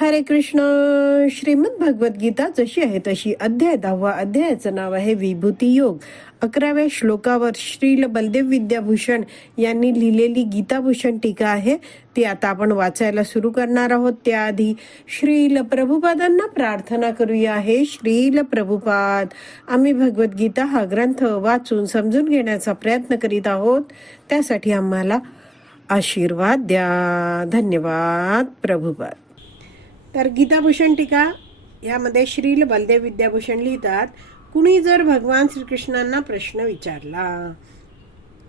हरे कृष्ण श्रीमद भगवद्गीता जशी आहे तशी अध्याय दहावा अध्यायाचं नाव आहे विभूती योग. अकराव्या श्लोकावर श्रील बलदेव विद्याभूषण यांनी लिहिलेली गीताभूषण टीका आहे. ती आता आपण वाचायला सुरू करणार आहोत. त्याआधी श्रील प्रभुपादांना प्रार्थना करूया. हे श्रील प्रभुपाद आम्ही भगवद्गीता हा ग्रंथ वाचून समजून घेण्याचा प्रयत्न करीत आहोत. त्यासाठी आम्हाला आशीर्वाद द्या. धन्यवाद प्रभुपाद. तर गीताभूषण टीका यामध्ये श्रील बलदेव विद्याभूषण लिहितात कुणी जर भगवान श्रीकृष्णांना प्रश्न विचारला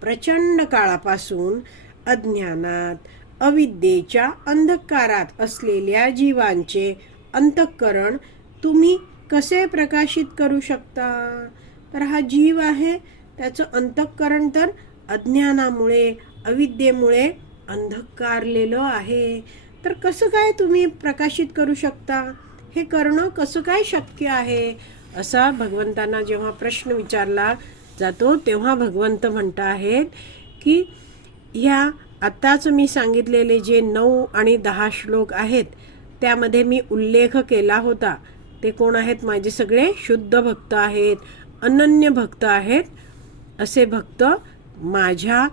प्रचंड काळापासून अज्ञानात अविद्येच्या अंधकारात असलेल्या जीवांचे अंतःकरण तुम्ही कसे प्रकाशित करू शकता? तर हा जीव आहे त्याचं अंतःकरण तर अज्ञानामुळे अविद्येमुळे अंधकारलेलं आहे. तर कसं काय तुम्ही प्रकाशित करू शकता? हे करणं कसं काय शक्य आहे? असा भगवंतांना जेव्हा प्रश्न विचारला जातो तेव्हा भगवंत म्हणत आहेत की ह्या आत्ताच मी सांगितलेले जे नऊ आणि दहा श्लोक आहेत त्यामध्ये मी उल्लेख केला होता. ते कोण आहेत? माझे सगळे शुद्ध भक्त आहेत अनन्य भक्त आहेत. असे भक्त माझ्या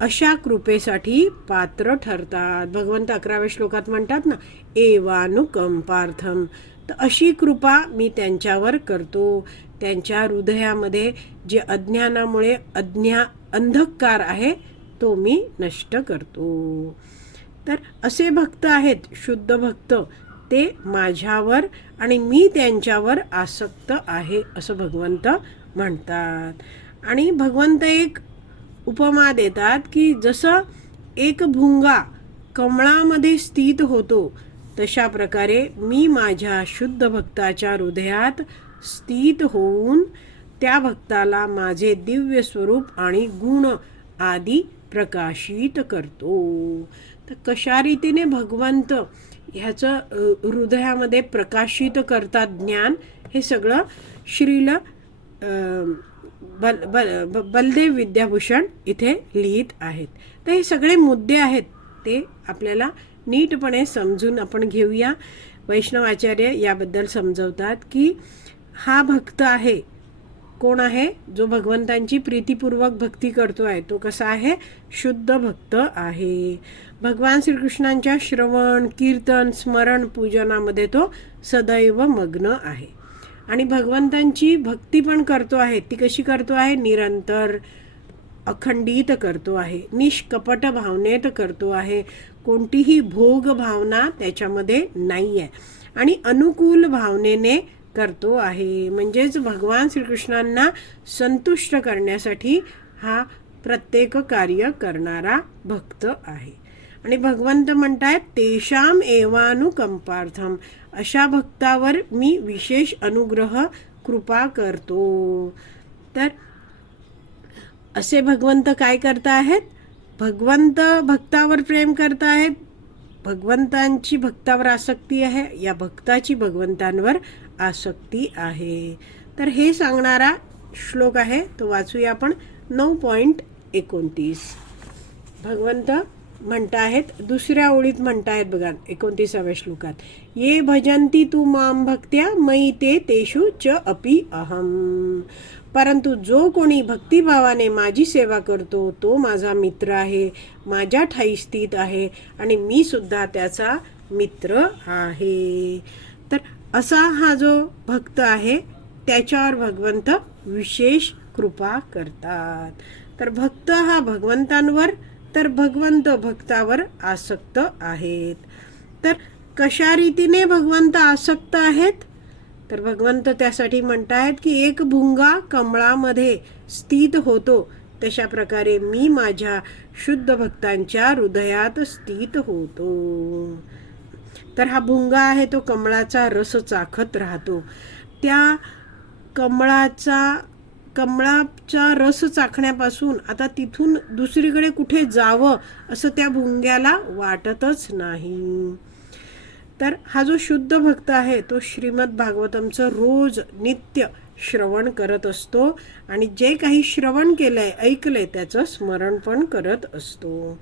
अशा कृपेसाठी पात्र ठरतात. भगवंत अकराव्या श्लोकात म्हणतात ना एवानुकंपार्थम तर अशी कृपा मी त्यांच्यावर करतो. त्यांच्या हृदयामध्ये जे अज्ञानामुळे अज्ञा अंधकार आहे तो मी नष्ट करतो. तर असे भक्त आहेत शुद्ध भक्त. ते माझ्यावर आणि मी त्यांच्यावर आसक्त आहे असं भगवंत म्हणतात. आणि भगवंत एक उपमा देतात की जसं एक भुंगा कमळामध्ये स्थित होतो तशा प्रकारे मी माझ्या शुद्ध भक्ताच्या हृदयात स्थित होऊन त्या भक्ताला माझे दिव्य स्वरूप आणि गुण आदी प्रकाशित करतो. तर कशा रीतीने भगवंत ह्याचं हृदयामध्ये प्रकाशित करतात ज्ञान हे सगळं श्रील बल बल ब- बलदेव विद्याभूषण इथे लिहित आहेत. तर हे सगळे मुद्दे आहेत ते आपल्याला नीटपणे समजून आपण घेऊया. वैष्णवाचार्य याबद्दल समजवतात की हा भक्त आहे. कोण आहे? जो भगवंतांची प्रीतीपूर्वक भक्ती करतो आहे तो कसा आहे? शुद्ध भक्त आहे. भगवान श्रीकृष्णांच्या श्रवण कीर्तन स्मरण पूजनामध्ये तो सदैव मग्न आहे. आणि भगवंतांची भक्ती पण करतो आहे. ती कशी करतो आहे? निरंतर अखंडित करतो आहे. निष्कपट भावनेत करतो आहे. कोणतीही भोग भावना त्याच्यामध्ये नाही आहे आणि अनुकूल भावनेने करतो आहे. म्हणजेच भगवान श्रीकृष्णांना संतुष्ट करण्यासाठी हा प्रत्येक कार्य करणारा भक्त आहे. आणि भगवंत म्हणतायत तेषाम एवानुकंपार्थम. अशा भक्तावर मी विशेष अनुग्रह कृपा करतो. तर असे भगवंत काय करता आहेत? भगवंत भक्तावर प्रेम करत आहेत. भगवंतांची भक्तावर आसक्ती आहे. या भक्ताची भगवंतांवर आसक्ती आहे. तर हे सांगणारा श्लोक आहे. तो वाचूया आपण. नऊ पॉईंट एकोणतीस. भगवंत म्हणताहेत दुसऱ्या ओळीत म्हणतायत बघा एकोणतीसाव्या श्लोकात. ये भजंती तू माम भक्त्या मयी ते तेषु च अपि अहम. परंतु जो कोणी भक्तिभावाने माझी सेवा करतो तो माझा मित्र आहे माझ्या ठाई स्थित आहे आणि मी सुद्धा त्याचा मित्र आहे. तर असा हा जो भक्त आहे त्याच्यावर भगवंत विशेष कृपा करतात. तर भक्त हा भगवंतांवर तर भगवंत भक्तावर आसक्त आहेत. तर कशा रीतीने भगवंत आसक्त आहेत? तर भगवंत त्यासाठी म्हणतायत की एक भुंगा कमळामध्ये स्थित होतो. तशा प्रकारे मी माझ्या शुद्ध भक्तांच्या हृदयात स्थित होतो. तर हा भुंगा आहे तो कमळाचा रस चाखत राहतो. त्या कमळाचा कमळाचा रस चाखण्यापासून आता तिथून दुसरीकडे कुठे जावं असं त्या भुंग्याला वाटतच नाही. तर हा जो शुद्ध भक्त आहे तो श्रीमद भागवतमचं रोज नित्य श्रवण करत असतो आणि जे काही श्रवण केलंय ऐकलंय त्याचं स्मरण पण करत असतो.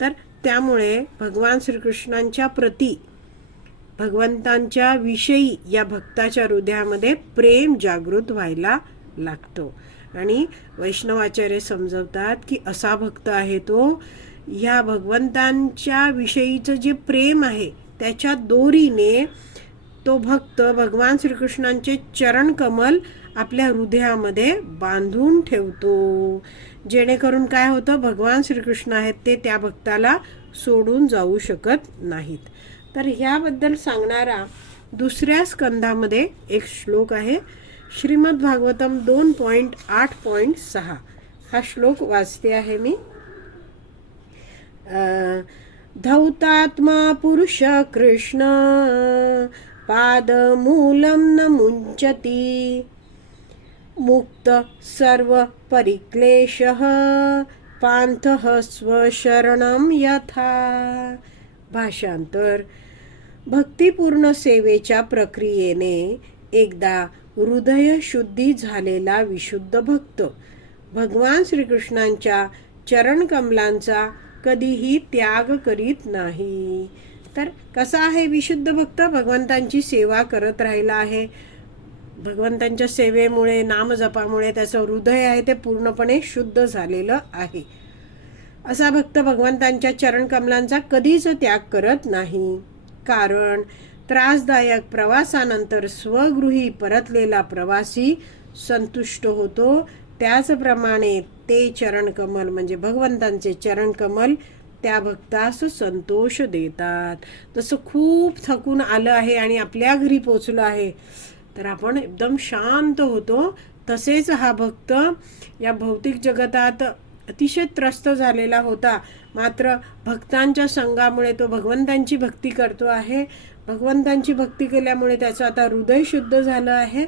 तर त्यामुळे भगवान श्रीकृष्णांच्या प्रती भगवंतांच्या विषयी या भक्ताच्या हृदयामध्ये प्रेम जागृत व्हायला लागतो. आणि वैष्णवाचार्य समजवतात की असा भक्त आहे तो ह्या भगवंतांच्या विषयीचं जे प्रेम आहे त्याच्या दोरीने तो भक्त भगवान श्रीकृष्णांचे चरण कमल आपल्या हृदयामध्ये बांधून ठेवतो. जेणेकरून काय होतं भगवान श्रीकृष्ण आहेत ते त्या भक्ताला सोडून जाऊ शकत नाहीत. तर ह्याबद्दल सांगणारा दुसऱ्या स्कंधामध्ये एक श्लोक आहे श्रीमद भागवतम दोन पॉईंट आठ पॉईंट सहा. हा श्लोक वाचते आहे मी. धौतात्मा पुरुष कृष्ण पादमूलं न मुञ्चति मुक्त सर्व पान्थः स्वशरणं यथा. भाषांतर भक्तिपूर्ण सेवेच्या प्रक्रियेने एकदा हृदय शुद्धी झालेला विशुद्ध भक्त. भगवान श्रीकृष्णांच्या चरणकमलांचा कधीही त्याग करीत नाही. तर कसा आहे विशुद्ध भक्त? भगवंतांची सेवा करत राहिला आहे. भगवंतांच्या सेवेमुळे नामजपामुळे त्याचं हृदय आहे ते पूर्णपणे शुद्ध झालेलं आहे. असा भक्त भगवंतांच्या चरणकमलांचा कधीच त्याग करत नाही. कारण त्रासदायक प्रवासानंतर स्वगृही परतलेला प्रवासी संतुष्ट होतो. त्याचप्रमाणे ते चरणकमल म्हणजे भगवंतांचे चरणकमल त्या भक्तास संतोष देतात. तसं खूप थकून आलं आहे आणि आपल्या घरी पोचलो आहे. तर आपण एकदम शांत होतो. तसेच हा भक्त या भौतिक जगतात अतिशय त्रस्त झालेला होता. मात्र भक्तांच्या संघामुळे तो भगवंतांची भक्ती करतो आहे. भगवंतांची भक्ती केल्यामुळे त्याचं आता हृदय शुद्ध झालं आहे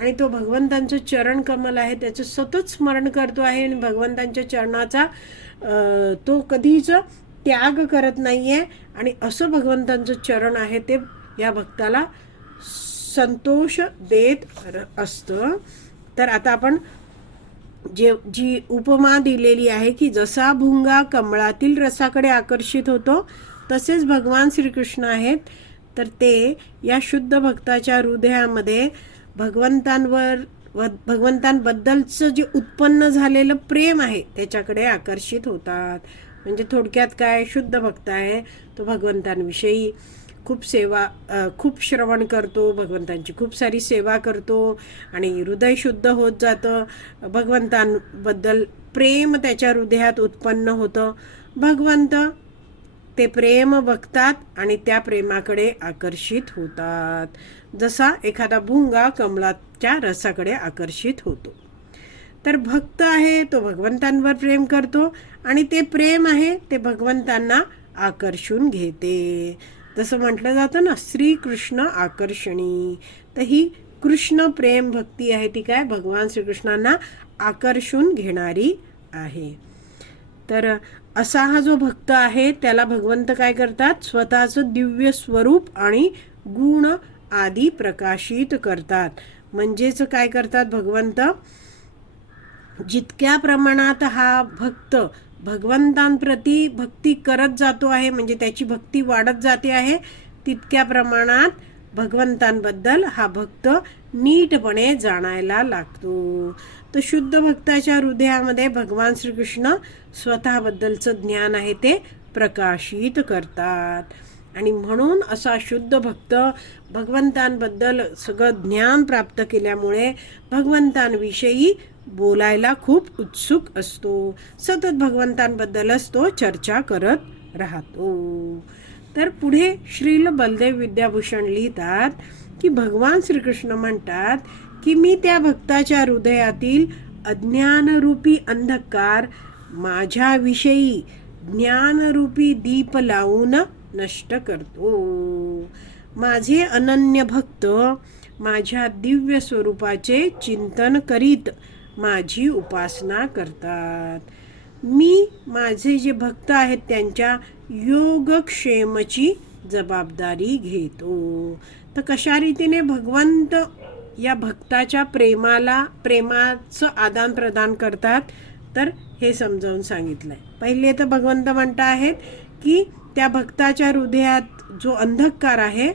आणि तो भगवंतांचं चरण कमल आहे. त्याचं सतत स्मरण करतो आहे आणि भगवंतांच्या चरणाचा तो कधीच त्याग करत नाही आहे आणि असं भगवंतांचं चरण आहे ते या भक्ताला संतोष देत असतं. तर आता आपण जे जी उपमा दिलेली आहे की जसा भुंगा कमळातील रसाकडे आकर्षित होतो तसेच भगवान श्रीकृष्ण आहेत. तर ते या शुद्ध भक्ताच्या हृदयामध्ये भगवंतांवर व भगवंतांबद्दलचं जे उत्पन्न झालेलं प्रेम आहे त्याच्याकडे आकर्षित होतात. म्हणजे थोडक्यात काय शुद्ध भक्त आहे तो भगवंतांविषयी खूप सेवा खूप श्रवण करतो भगवंतांची खूप सारी सेवा करतो आणि हृदय शुद्ध होत जातं. भगवंतांबद्दल प्रेम त्याच्या हृदयात उत्पन्न होतं. भगवंत ते प्रेम बघतात आणि त्या प्रेमाकडे आकर्षित होतात. जसा एखादा भुंगा कमळाच्या रसाकडे आकर्षित होतो. तर भक्त आहे तो भगवंतांवर प्रेम करतो आणि ते प्रेम आहे ते भगवंतांना आकर्षून घेते. जसं म्हटलं जातं ना श्रीकृष्ण आकर्षणी. तर ही कृष्ण प्रेम भक्ती आहे ती काय? भगवान श्रीकृष्णांना आकर्षून घेणारी आहे. तर असा हा जो भक्त आहे त्याला भगवंत काय करतात? स्वतःचं दिव्य स्वरूप आणि गुण आदी प्रकाशित करतात. म्हणजेच काय करतात भगवंत? जितक्या प्रमाणात हा भक्त भगवंतांप्रती भक्ती करत जातो आहे म्हणजे त्याची भक्ती वाढत जाते आहे तितक्या प्रमाणात भगवंतांबद्दल हा भक्त नीटपणे जाणायला लागतो. तर शुद्ध भक्ताच्या हृदयामध्ये भगवान श्रीकृष्ण स्वतःबद्दलचं ज्ञान आहे ते प्रकाशित करतात. आणि म्हणून असा शुद्ध भक्त भगवंतांबद्दल सगळं ज्ञान प्राप्त केल्यामुळे भगवंतांविषयी बोलायला खूप उत्सुक असतो. सतत भगवंतांबद्दलच तो चर्चा करत राहतो. तर पुढे श्रील बलदेव विद्याभूषण लिहितात की भगवान श्रीकृष्ण म्हणतात की मी त्या भक्ताच्या हृदयातील अज्ञानरूपी अंधकार माझ्याविषयी ज्ञानरूपी दीप लावून नष्ट करतो. माझे अनन्य भक्त माझ्या दिव्य स्वरूपाचे चिंतन करीत माझी उपासना करतात. मी माझे जे भक्त आहेत त्यांच्या योगक्षेमची जबाबदारी घेतो. तर कशा रीतीने भगवंत या भक्ताच्या प्रेमाला प्रेमाचं आदान प्रदान करतात? तर हे समजावून सांगितलंय. पहिले तर भगवंत म्हणत आहेत की त्या भक्ताच्या हृदयात जो अंधकार आहे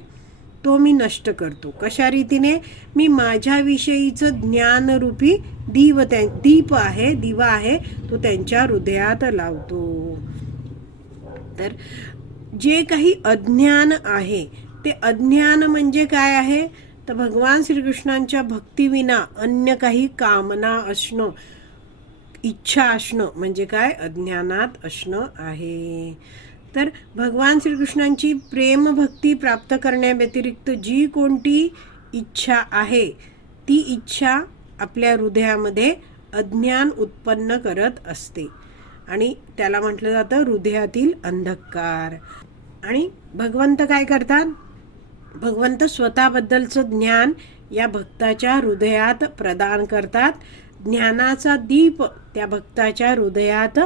तो मी नष्ट करतो. कशा रीतीने? मी माझ्याविषयीचं ज्ञानरूपी दीव त्या दीप आहे दिवा आहे तो त्यांच्या हृदयात लावतो. तर जे काही अज्ञान आहे ते अज्ञान म्हणजे काय आहे? तर भगवान श्रीकृष्णांच्या भक्तीविना अन्य काही कामना असणं इच्छा असणं म्हणजे काय? अज्ञानात असणं आहे. तर भगवान श्रीकृष्णांची प्रेमभक्ती प्राप्त करण्याव्यतिरिक्त जी कोणती इच्छा आहे ती इच्छा आपल्या हृदयामध्ये अज्ञान उत्पन्न करत असते. आणि त्याला म्हटलं जातं हृदयातील अंधकार. आणि भगवंत काय करतात? भगवंत स्वतःबद्दलचं ज्ञान या भक्ताच्या हृदयात प्रदान करतात. ज्ञानाचा दीप त्या भक्ताच्या हृदयात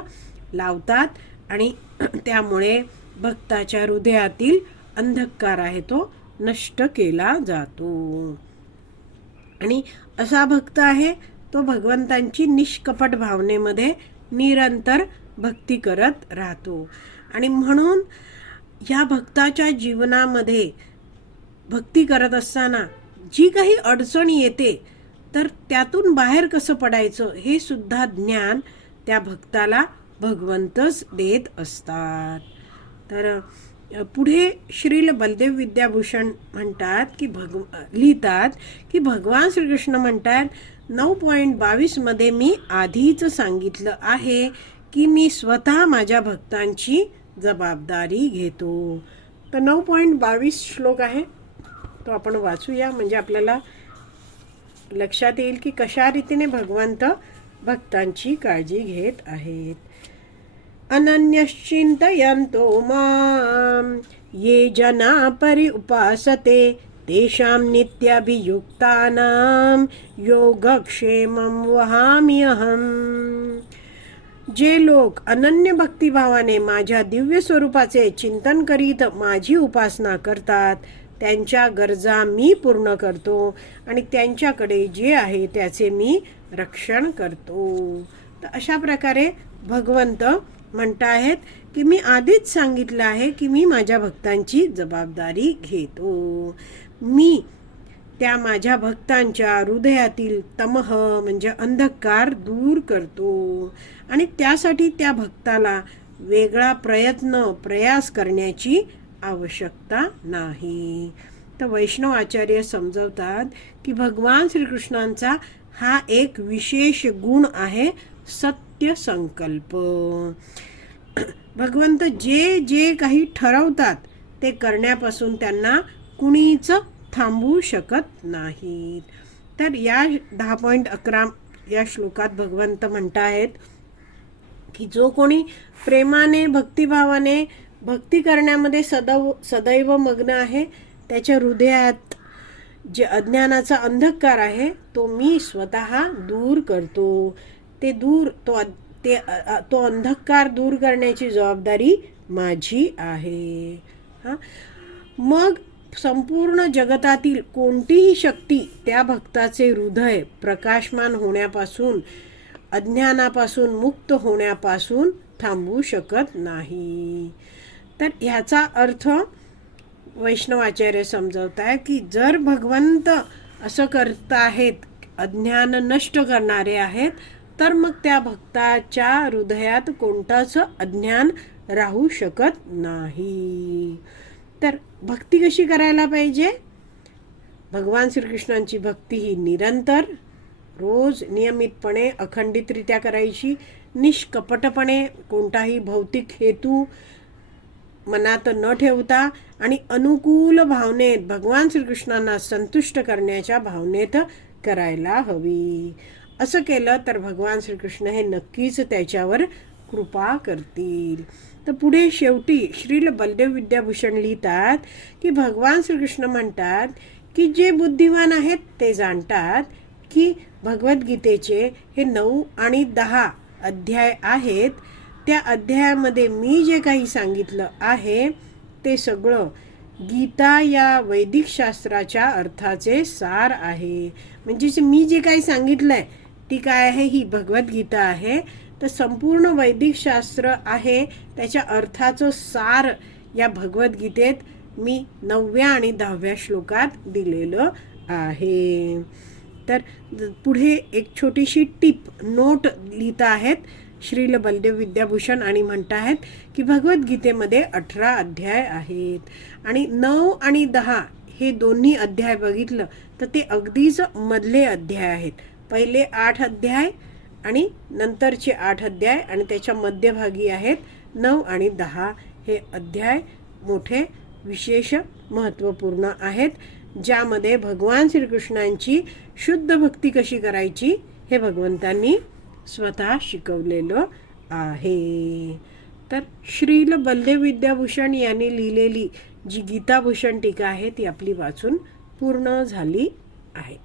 लावतात. आणि त्यामुळे भक्ताच्या हृदयातील अंधकार आहे तो नष्ट केला जातो. आणि असा भक्त आहे तो भगवंतांची निष्कपट भावनेमध्ये निरंतर भक्ती करत राहतो. आणि म्हणून ह्या भक्ताच्या जीवनामध्ये भक्ती करत असताना जी काही अडचण येते तर त्यातून बाहेर कसं पडायचं हे सुद्धा ज्ञान त्या भक्ताला भगवंतच देत असतात. तर पुढे श्रील बलदेव विद्याभूषण म्हणतात की भग लिहितात की भगवान श्रीकृष्ण म्हणतात नऊ पॉईंट बावीसमध्ये मी आधीच सांगितलं आहे की मी स्वतः माझ्या भक्तांची जबाबदारी घेतो. तर नऊ पॉईंट बावीस श्लोक आहे. तो आपण वाचूया. म्हणजे आपल्याला लक्षात येईल की कशा रीतीने भगवंत भक्तांची काळजी घेत आहेत. अनन्यश्चिन्तयन्तो मां ये जना परि उपासते तेषां नित्याभियुक्तानां योगक्षेमं वहामि अहम्। जे लोक अनन्य भक्तिभावाने माझ्या दिव्य स्वरूपाचे चिंतन करीत माझी उपासना करतात त्यांच्या गरजा मी पूर्ण करतो आणि त्यांच्याकडे जे आहे त्याचे मी रक्षण करतो. तर अशा प्रकारे भगवंत म्हणताहेत की मी आधीच सांगितलं आहे की मी माझ्या भक्तांची जबाबदारी घेतो. मी त्या माझ्या भक्तांच्या हृदयातील तमह म्हणजे अंधकार दूर करतो. आणि त्यासाठी त्या भक्ताला वेगळा प्रयत्न प्रयास करण्याची आवश्यकता नाही. तर वैष्णव आचार्य समजवतात की भगवान श्रीकृष्णांचा हा एक विशेष गुण आहे सत्य संकल्प भगवंत जे जे काही ठरवतात ते करण्यापासून त्यांना कुणीच थांबवू शकत नाहीत. तर या दहा पॉईंट अकरा या श्लोकात भगवंत म्हणतायत की जो कोणी प्रेमाने भक्तिभावाने भक्ती करण्यामध्ये सदैव सदैव मग्न आहे त्याच्या हृदयात जे अज्ञानाचा अंधकार आहे तो मी स्वतः दूर करतो. ते दूर तो ते तो अंधकार दूर करण्याची जबाबदारी माझी आहे. हां? मग संपूर्ण जगतातील कोणतीही शक्ती त्या भक्ताचे हृदय प्रकाशमान होण्यापासून अज्ञानापासून मुक्त होण्यापासून थांबवू शकत नाही. तर ह्याचा अर्थ वैष्णवाचार्य समजवत आहे की जर भगवंत असं करत आहेत अज्ञान नष्ट करणारे आहेत तर मग त्या भक्ताच्या हृदयात कोणताच अज्ञान राहू शकत नाही. तर भक्ती कशी करायला पाहिजे? भगवान श्रीकृष्णांची भक्ती ही निरंतर रोज नियमितपणे अखंडितरित्या करायची. निष्कपटपणे कोणताही भौतिक हेतू मनात न ठेवता आणि अनुकूल भावनेत भगवान श्रीकृष्णांना संतुष्ट करण्याच्या भावनेत करायला हवी. असं केलं तर भगवान श्रीकृष्ण हे नक्कीच त्याच्यावर कृपा करतील. तर पुढे शेवटी श्रील बलदेव विद्याभूषण लिहितात की भगवान श्रीकृष्ण म्हणतात की जे बुद्धिमान आहेत ते जाणतात की भगवद्गीतेचे हे नऊ आणि दहा अध्याय आहेत. त्या अध्यायामध्ये मी जे काही सांगितलं आहे ते सगळं गीता या वैदिक शास्त्राच्या अर्थाचे सार आहे. म्हणजे मी जे काही सांगितलं आहे ती काय आहे? ही भगवद्गीता आहे. तर संपूर्ण वैदिक शास्त्र आहे. त्याच्या अर्थाचं सार या भगवद्गीतेत मी नवव्या आणि दहाव्या श्लोकात दिलेलं आहे. तर पुढे एक छोटीशी टिप नोट लिहित आहेत श्रील बलदेव विद्याभूषण आणि म्हणताहेत की भगवद्गीतेमध्ये अठरा अध्याय आहेत. आणि नऊ आणि दहा हे दोन्ही अध्याय बघितलं तर ते अगदीच मधले अध्याय आहेत. पहिले आठ अध्याय आणि नंतरचे आठ अध्याय आणि त्याच्या मध्यभागी आहेत नऊ आणि दहा. हे अध्याय मोठे विशेष महत्त्वपूर्ण आहेत ज्यामध्ये भगवान श्रीकृष्णांची शुद्ध भक्ती कशी करायची हे भगवंतांनी स्वतः शिकवलेलं आहे. तर श्रील बलदेव विद्याभूषण यांनी लिहिलेली जी गीताभूषण टीका आहे ती आपली वाचून पूर्ण झाली आहे.